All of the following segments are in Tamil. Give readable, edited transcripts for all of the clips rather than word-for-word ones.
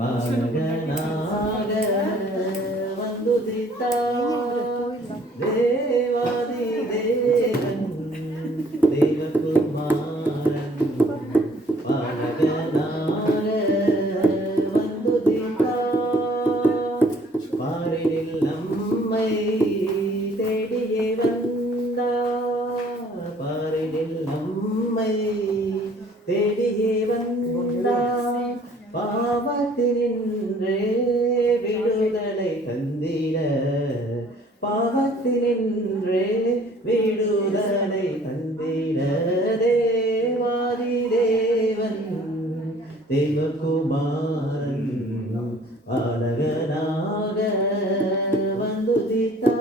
பாலகனாக வந்துதித்தார் தேவாதி தேவன் தேவகுமாரன் பாலகனாக வந்துதித்தார் பாரினில் நம்மை தேடியே வந்தார் பாரினில் நம்மை தேடியே வந்தார் பாவத்தினின்றே விடுதலை தந்திட பாவத்தினின்றே விடுதலை தந்திட தேவாதி தேவன் தேவகுமாரன் பாலகனாக வந்துதித்தார்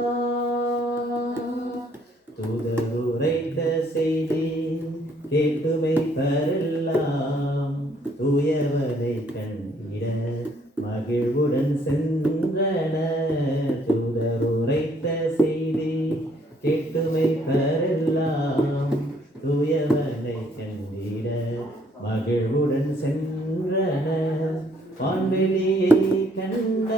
தூதருரைத்த செய்தி கேட்டுமை பரெல்லாம் தூயவரை கண்டிட மகிழ்வுடன் சென்றன தூதருரைத்த செய்தி கேட்டுமை பரெல்லாம் தூயவரை கண்டிட மகிழ்வுடன் சென்றன வான்வெளியை கண்ட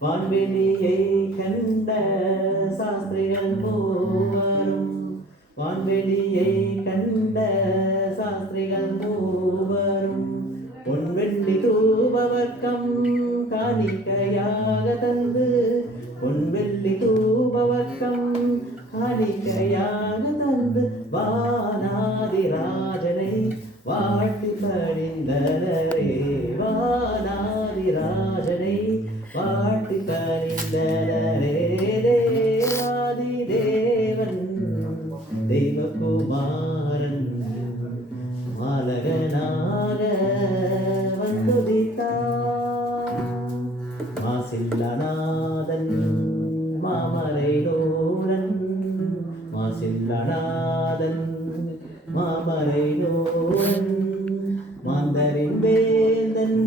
வான்வெளியை கண்ட சாஸ்திரிகள் மூவரும் வான்வெளியை கண்ட சாஸ்திரிகள் மூவரும் பொன்வெள்ளி தூபவர்க்கம் காணிக்கையாக தந்து பொன்வெள்ளி தூபவர்க்கம் காணிக்கையாக தந்து வானாதிராஜனை வாழ்த்தி பணிந்தனரே வானாதிராஜனை வாழ்த்தி பணிந்தனரே தேவாதி தேவன் தெய்வகுமாரன் மாலகனாக வந்துதித்தார் மாசில்லநாதன் மாமலை நூலன் மாசில்லநாதன் மாமலை நூலன் மாந்தரின் வேந்தன்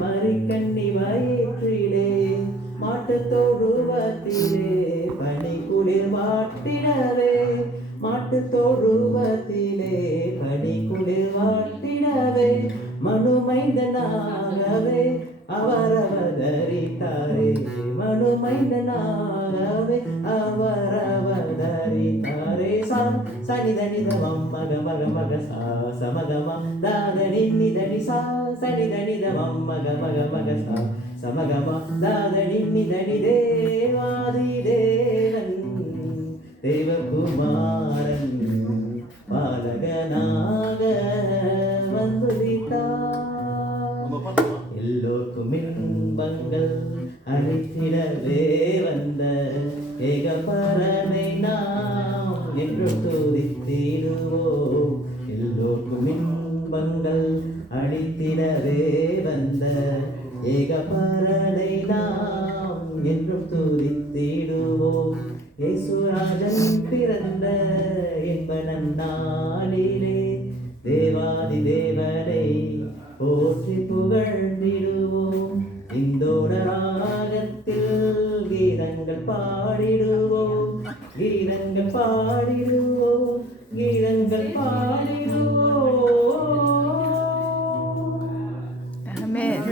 மறிக்கண்ணி வயிற்றிலே மாட்டுத் தொழுவத்திலே பனிக்குளிர் மாட்டிடவே மாட்டுத் தொழுவத்திலே பனிக்குளிர் மாட்டிடவே மனுமைந்தனாகவே அவர் அவதரித்தாரே மனுமைந்தனாகவே அவர் அவதரித்தாரே சனிதனித மக மக மக சா சமகம தாதனி நிதனி சா சனிதனித மக மக மக சா சமகம தாதனி நிதனி தேவாதி தேவன் தேவகுமாரன் பாலகனாக வந்துதித்தார் எல்லோருக்கும் இன்பங்கள் அளித்திடவே வந்த ஏகபரனை நாம் என்றும் துதித்திடுவோம் எல்லோருக்கும் இன்பங்கள் அளித்திடவே வந்த ஏகபரனை நாம் என்றும் துதித்திடுவோம் இயேசுராஜன் பிறந்த என்ப நன்னாளிலே தேவாதி தேவனை போற்றி புகழ்ந்திடுவோம் இந்தோட ராகத்தில் கீதங்கள் பாடிடுவோம் கீதங்கள் பாடிடுவோம் கீதங்கள் பாடிடுவோம் ஆமென்